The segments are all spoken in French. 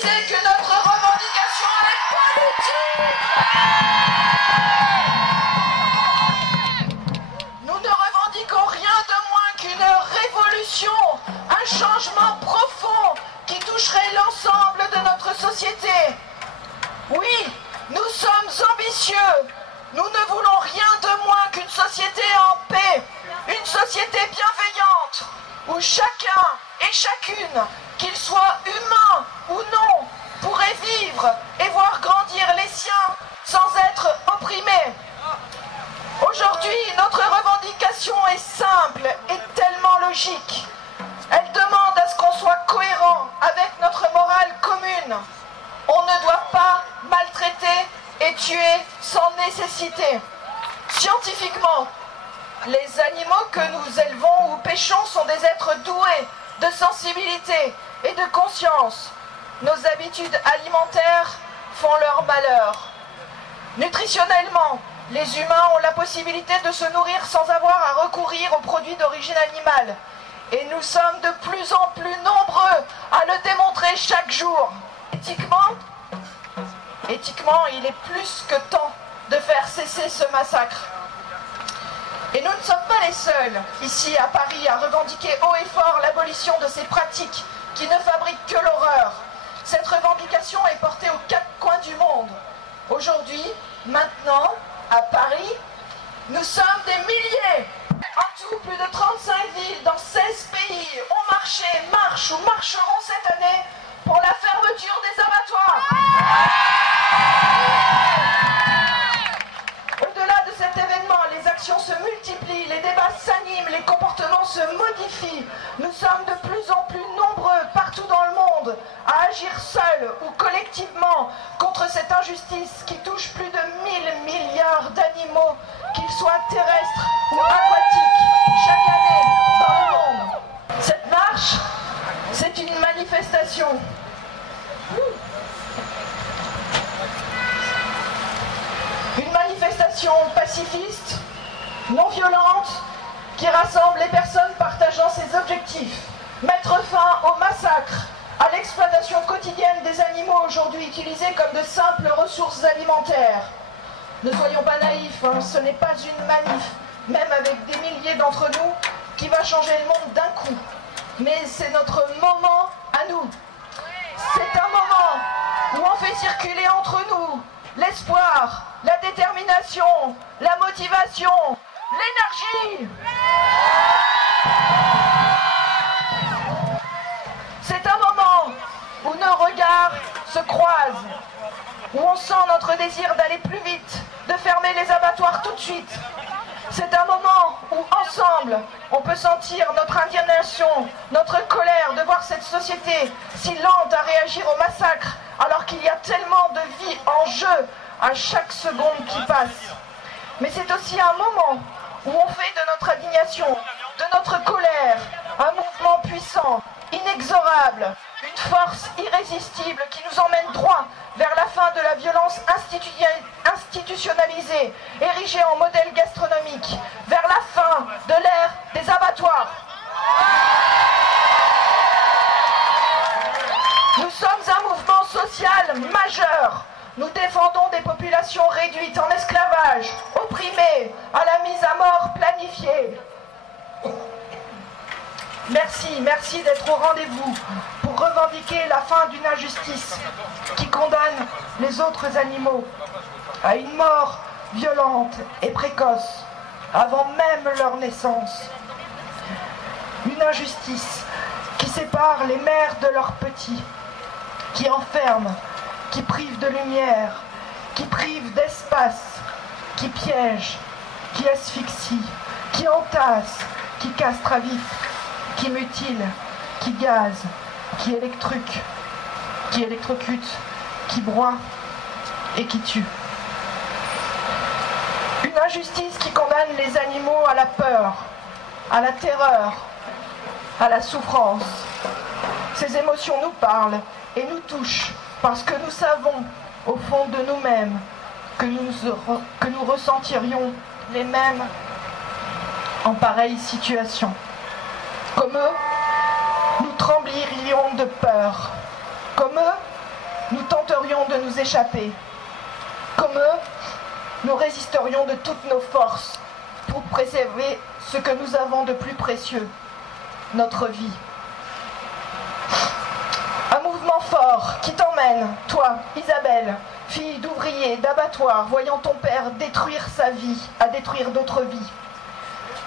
disais que notre revendication est politique. Nous ne revendiquons rien de moins qu'une révolution, un changement profond qui toucherait l'ensemble de notre société. Oui, nous sommes ambitieux. Nous ne voulons rien de moins qu'une société en paix, une société bienveillante, où chacun et chacune, qu'il soit humain ou non, pourrait vivre et voir grandir les siens sans être opprimé. Aujourd'hui, notre revendication est simple et tellement logique. Elle demande à ce qu'on soit cohérent avec notre morale commune. On ne doit pas maltraiter et tuer sans nécessité. Scientifiquement, les animaux que nous élevons ou pêchons sont des êtres doués de sensibilité et de conscience. Nos habitudes alimentaires font leur malheur. Nutritionnellement, les humains ont la possibilité de se nourrir sans avoir à recourir aux produits d'origine animale. Et nous sommes de plus en plus nombreux à le démontrer chaque jour. Éthiquement, il est plus que temps de faire cesser ce massacre. Et nous ne sommes pas les seuls, ici à Paris, à revendiquer haut et fort l'abolition de ces pratiques qui ne fabriquent que l'horreur. Cette revendication est portée aux quatre coins du monde. Aujourd'hui, maintenant, à Paris, nous sommes des milliers. En tout, plus de 35 villes dans 16 pays ont marché, marchent ou marcheront cette année pour la fermeture des abattoirs. Au-delà de cet événement, les actions se multiplient, les débats s'animent, les comportements se modifient. Nous sommes de plus en plus nombreux partout dans le monde à agir seuls ou collectivement contre cette injustice qui touche plus de 1000 milliards d'animaux, qu'ils soient terrestres ou aquatiques, chaque année dans le monde. Cette marche, c'est une manifestation. Une manifestation pacifiste, non violente, qui rassemble les personnes partageant ses objectifs. Mettre fin au massacre, à l'exploitation quotidienne des animaux aujourd'hui utilisés comme de simples ressources alimentaires. Ne soyons pas naïfs, hein, ce n'est pas une manif, même avec des milliers d'entre nous, qui va changer le monde d'un coup. Mais c'est notre moment à nous. C'est un moment où on fait circuler entre nous l'espoir, la détermination, la motivation, l'énergie. C'est un moment où nos regards se croisent, où on sent notre désir d'aller plus vite, de fermer les abattoirs tout de suite. C'est un moment où, ensemble, on peut sentir notre indignation, notre colère de voir cette société si lente à réagir au massacre, alors qu'il y a tellement de vie en jeu à chaque seconde qui passe. Mais c'est aussi un moment où on fait de notre indignation, de notre colère, un mouvement puissant, inexorable, une force irrésistible qui nous emmène droit vers la fin de la violence institutionnalisée, érigée en modèle gastronomique, vers la fin de l'ère des abattoirs. Nous sommes un mouvement social majeur. Nous défendons des populations réduites en esclavage, opprimées, à la mise à mort planifiée. Merci d'être au rendez-vous pour revendiquer la fin d'une injustice qui condamne les autres animaux à une mort violente et précoce avant même leur naissance. Une injustice qui sépare les mères de leurs petits, qui enferme, qui prive de lumière, qui prive d'espace, qui piège, qui asphyxie, qui entasse, qui castre à vif, qui mutile, qui gaze, qui électrocute, qui broie et qui tue. Une injustice qui condamne les animaux à la peur, à la terreur, à la souffrance. Ces émotions nous parlent et nous touchent parce que nous savons au fond de nous-mêmes que nous ressentirions les mêmes en pareille situation. Comme eux, nous tremblerions de peur. Comme eux, de nous échapper. Comme eux, nous résisterions de toutes nos forces pour préserver ce que nous avons de plus précieux, notre vie. Un mouvement fort qui t'emmène, toi, Isabelle, fille d'ouvrier, d'abattoir, voyant ton père détruire sa vie, à détruire d'autres vies.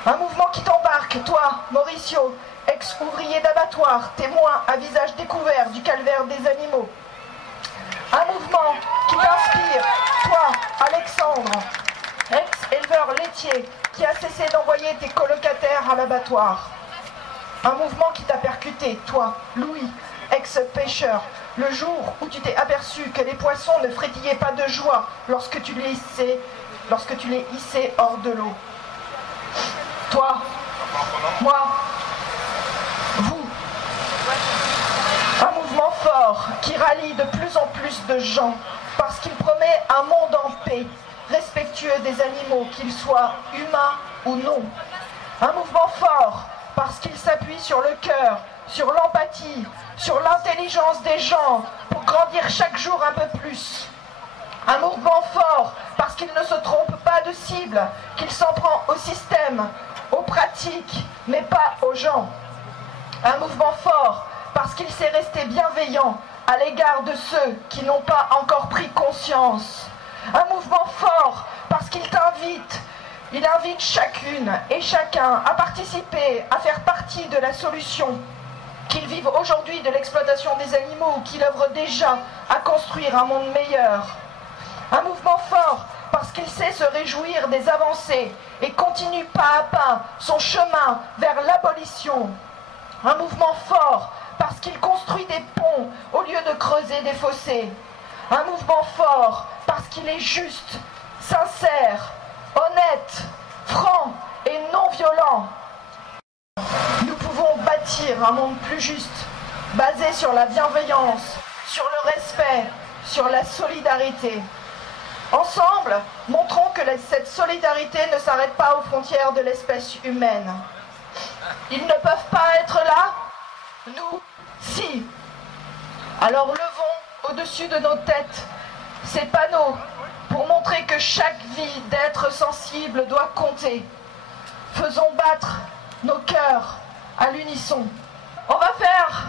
Un mouvement qui t'embarque, toi, Mauricio, ex-ouvrier d'abattoir, témoin à visage découvert du calvaire des animaux. Un mouvement qui t'inspire, toi, Alexandre, ex-éleveur laitier, qui a cessé d'envoyer tes colocataires à l'abattoir. Un mouvement qui t'a percuté, toi, Louis, ex-pêcheur, le jour où tu t'es aperçu que les poissons ne frétillaient pas de joie lorsque tu les hissais hors de l'eau. Toi, moi, vous. Un mouvement fort qui rallie de plus en plus de gens parce qu'il promet un monde en paix, respectueux des animaux, qu'ils soient humains ou non. Un mouvement fort parce qu'il s'appuie sur le cœur, sur l'empathie, sur l'intelligence des gens pour grandir chaque jour un peu plus. Un mouvement fort parce qu'il ne se trompe pas de cible, qu'il s'en prend au système, aux pratiques, mais pas aux gens. Un mouvement fort parce qu'il s'est resté bienveillant à l'égard de ceux qui n'ont pas encore pris conscience. Un mouvement fort parce qu'il t'invite, il invite chacune et chacun à participer, à faire partie de la solution. Qu'ils vivent aujourd'hui de l'exploitation des animaux ou qu'il œuvre déjà à construire un monde meilleur. Un mouvement fort parce qu'il sait se réjouir des avancées et continue pas à pas son chemin vers l'abolition. Un mouvement fort parce qu'il construit des ponts au lieu de creuser des fossés. Un mouvement fort parce qu'il est juste, sincère, honnête, franc et non violent. Nous pouvons bâtir un monde plus juste, basé sur la bienveillance, sur le respect, sur la solidarité. Ensemble, montrons que cette solidarité ne s'arrête pas aux frontières de l'espèce humaine. Ils ne peuvent pas être là, nous, si. Alors levons au-dessus de nos têtes ces panneaux pour montrer que chaque vie d'être sensible doit compter. Faisons battre nos cœurs à l'unisson. On va faire